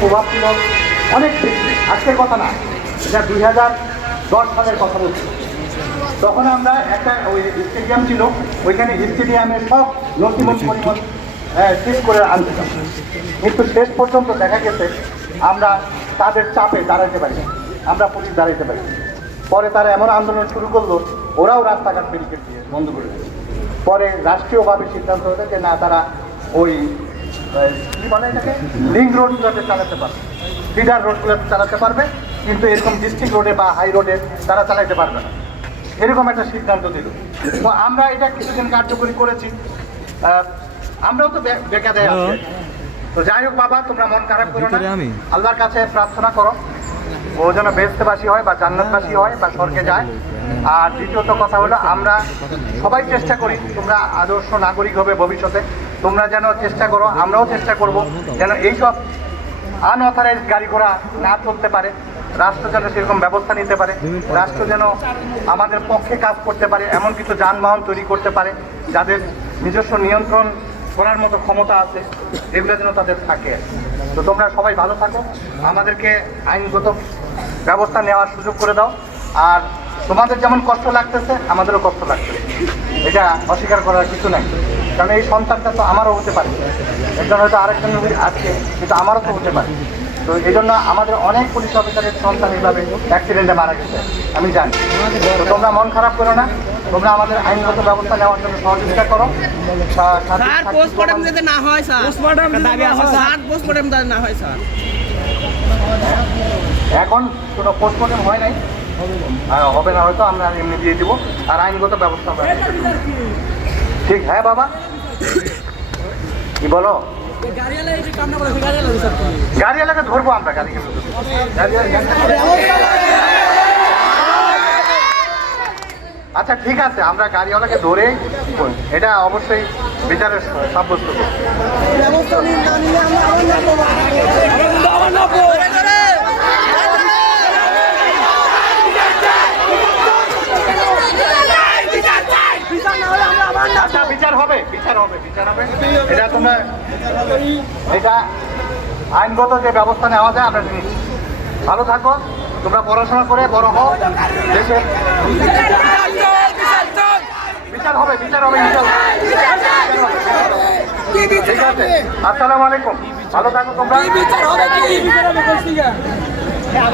প্রভাব ছিল? অনেক বেশি। আজকের কথা না এটা দুই হাজার দশ সালের কথা বলছি। তখন আমরা একটা ওই স্টেডিয়াম ছিল ওইখানে স্টেডিয়ামের সব নথিমূল পরিমাণ শেষ করে আনছিলাম কিন্তু শেষ পর্যন্ত দেখা গেছে আমরা তাদের চাপে দাঁড়াইতে পারি না। আমরা পুলিশ দাঁড়াইতে পারি পরে তারা এমন আন্দোলন শুরু করল ওরাও রাস্তাঘাট ব্যারিকেড দিয়ে বন্ধ করে পরে রাষ্ট্রীয়ভাবে সিদ্ধান্ত হলো যে না তারা ওই কি বলে এটাকে লিঙ্ক রোডগুলোতে চালাতে পারবে। ফিডার রোডগুলোতে চালাতে পারবে কিন্তু এরকম ডিস্ট্রিক্ট রোডে বা হাই রোডে তারা চালাতে পারবে না। এরকম একটা সিদ্ধান্ত দিল। তো আমরা এটা কিছুদিন কার্যকরী করেছি। আমরাও তো বেকা দেয় আছি। তো যাই হোক বাবা তোমরা মন খারাপ করো না। আল্লাহর কাছে প্রার্থনা করো। ও যেন বেহেস্তেবাসী হয় বা জান্নাতবাসী হয় বা স্বর্গে যায়। আর দ্বিতীয়ত কথা হলো আমরা সবাই চেষ্টা করি তোমরা আদর্শ নাগরিক হবে ভবিষ্যতে। তোমরা যেন চেষ্টা করো, আমরাও চেষ্টা করব যেন এইসব আনঅথরাইজ গাড়ি ঘোড়া না চলতে পারে। রাষ্ট্র যেন সেরকম ব্যবস্থা নিতে পারে। রাষ্ট্র যেন আমাদের পক্ষে কাজ করতে পারে, এমন কিছু যানবাহন তৈরি করতে পারে, যাদের নিজস্ব নিয়ন্ত্রণ করার মতো ক্ষমতা আছে, এগুলো যেন তাদের থাকে। তো তোমরা সবাই ভালো থাকো। আমাদেরকে আইনগত ব্যবস্থা নেওয়ার সুযোগ করে দাও। আর তোমাদের যেমন কষ্ট লাগতেছে, আমাদেরও কষ্ট লাগতেছে। এটা অস্বীকার করার কিছু নাই। কারণ এই সন্তানটা তো আমারও হতে পারে। একজন হয়তো আরেকজন আজকে কিন্তু আমারও তো হতে পারে। তো এই জন্য আমাদের অনেক পুলিশ অফিসারের সন্তান এইভাবে অ্যাক্সিডেন্টে মারা গেছে আমি জানি। তো তোমরা মন খারাপ করো না তোমরা আমাদের আইনগত ব্যবস্থা নেওয়ার জন্য সহযোগিতা করো। স্যার পোস্টমর্টম না হয় স্যার। পোস্টমর্টম দাবি আছে স্যার। পোস্টমর্টম যাতে না হয় স্যার। এখন কোনো পোস্টমর্টম হয় নাই। হবে না হয়তো আমরা এমনি দিয়ে দিব। আর আইনগত ব্যবস্থা। ঠিক হ্যাঁ বাবা। কি বলো? গাড়ি এলাকা ধরবো আমরা গাড়ি। আচ্ছা ঠিক আছে, আমরা গাড়িওয়ালাকে ধরে এটা অবশ্যই বিচারের সাব্যস্ত করব আচ্ছা বিচার হবে এটা তোমরা এটা আইনগত যে ব্যবস্থা নেওয়া যায়, আমরা নিচ্ছি। ভালো থাকো, তোমরা পড়াশোনা করে বড় দেশে বিচার হবে বিচার হবে। ঠিক আছে, আসসালামু আলাইকুম। ভালো থাকো তোমরা।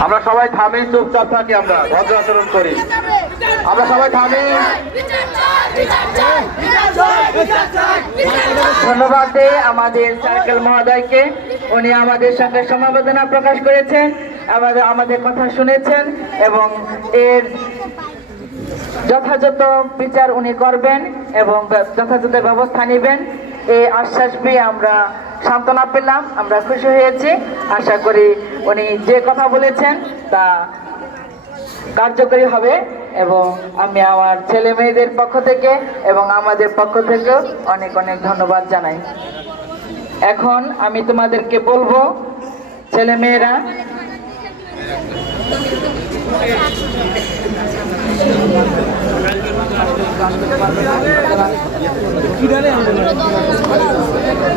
আমরা সবাই থামি চুপচাপ থাকি আমরা, ভদ্র আচরণ করি। আমরা সবাই থামি ধন্যবাদ দেই আমাদের সার্কেল মহোদয়কে। উনি আমাদের সঙ্গে সমবেদনা প্রকাশ করেছেন, আমাদের আমাদের কথা শুনেছেন এবং এর যথাযথ বিচার উনি করবেন এবং যথাযথ ব্যবস্থা নেবেন। এই আশ্বাস পেয়ে আমরা সান্ত্বনা পেলাম, আমরা খুশি হয়েছি। আশা করি উনি যে কথা বলেছেন তা কার্যকরী হবে। এবং আমি আমার ছেলে মেয়েদের পক্ষ থেকে এবং আমাদের পক্ষ থেকেও অনেক অনেক ধন্যবাদ জানাই। এখন আমি তোমাদেরকে বলব, ছেলে মেয়েরা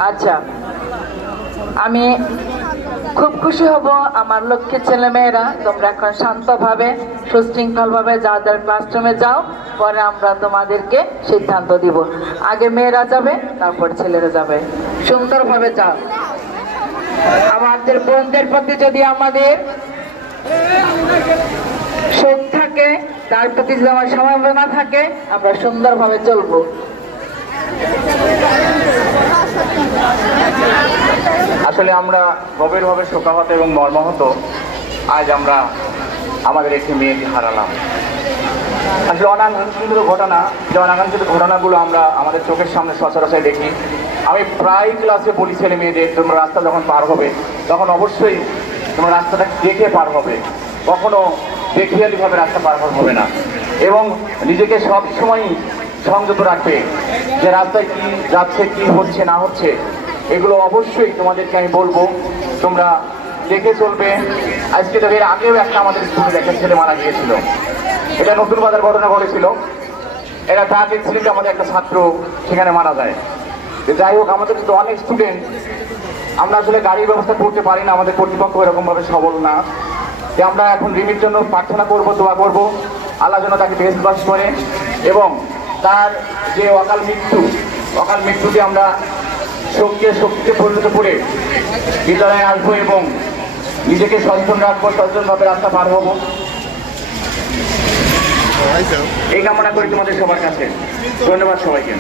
আচ্ছা আমি খুব খুশি হব আমার লক্ষ্যের ছেলে মেয়েরা তোমরা এখন শান্তভাবে, সুশৃঙ্খলভাবে যা যার ক্লাসরুমে যাও, পরে আমরা তোমাদেরকে সিদ্ধান্ত দিব। আগে মেয়েরা যাবে, তারপর ছেলেরা যাবে। সুন্দরভাবে যাও। আমাদের বোনদের প্রতি যদি আমাদের শোক থাকে, তার প্রতি যদি আমার সমবেদনা থাকে, আমরা সুন্দরভাবে চলবো। আসলে আমরা গভীরভাবে শোকাহত এবং মর্মাহত। আজ আমরা আমাদের একটি মেয়েকে হারালাম। আসলে অনাকাঙ্ক্ষিত ঘটনা, যে অনাকাঙ্ক্ষিত ঘটনাগুলো আমরা আমাদের চোখের সামনে সচরাচর দেখি। আমি প্রায় ক্লাসে বলি, ছেলে মেয়েদের তোমরা রাস্তা যখন পার হবে, তখন অবশ্যই তোমরা রাস্তাটা দেখে পার হবে। কখনো দেখিয়ালিভাবে রাস্তা পার হবে না। এবং নিজেকে সবসময়ই সংযত রাখবে যে রাস্তায় কি যাচ্ছে, কি হচ্ছে, না হচ্ছে, এগুলো অবশ্যই তোমাদেরকে আমি বলব। তোমরা দেখে চলবে। আজকে তো এর আগেও একটা আমাদের স্কুলে একটা ছেলে মারা গিয়েছিল। এটা নতুন বাজার ঘটনা ঘটেছিল। এটা ট্রাক অ্যাক্সিডেন্টে আমাদের একটা ছাত্র সেখানে মারা যায়। যাই হোক, আমাদের কিন্তু অনেক স্টুডেন্ট আমরা আসলে গাড়ির ব্যবস্থা করতে পারি না, আমাদের কর্তৃপক্ষ এরকমভাবে সবল না। যে আমরা এখন রিমির জন্য প্রার্থনা করব, দোয়া করব। আল্লাহ যেন তাকে বেশ বাস করে। এবং তার যে অকাল মৃত্যু, অকাল মৃত্যুকে আমরা শক্তিকে শক্তিতে পরিণত করে বিদ্যালয়ে আসব এবং নিজেকে সচেতন রাখব, সচেতনভাবে রাস্তা পার হব। এই কামনা করি তোমাদের সবার কাছে। ধন্যবাদ সবাইকে।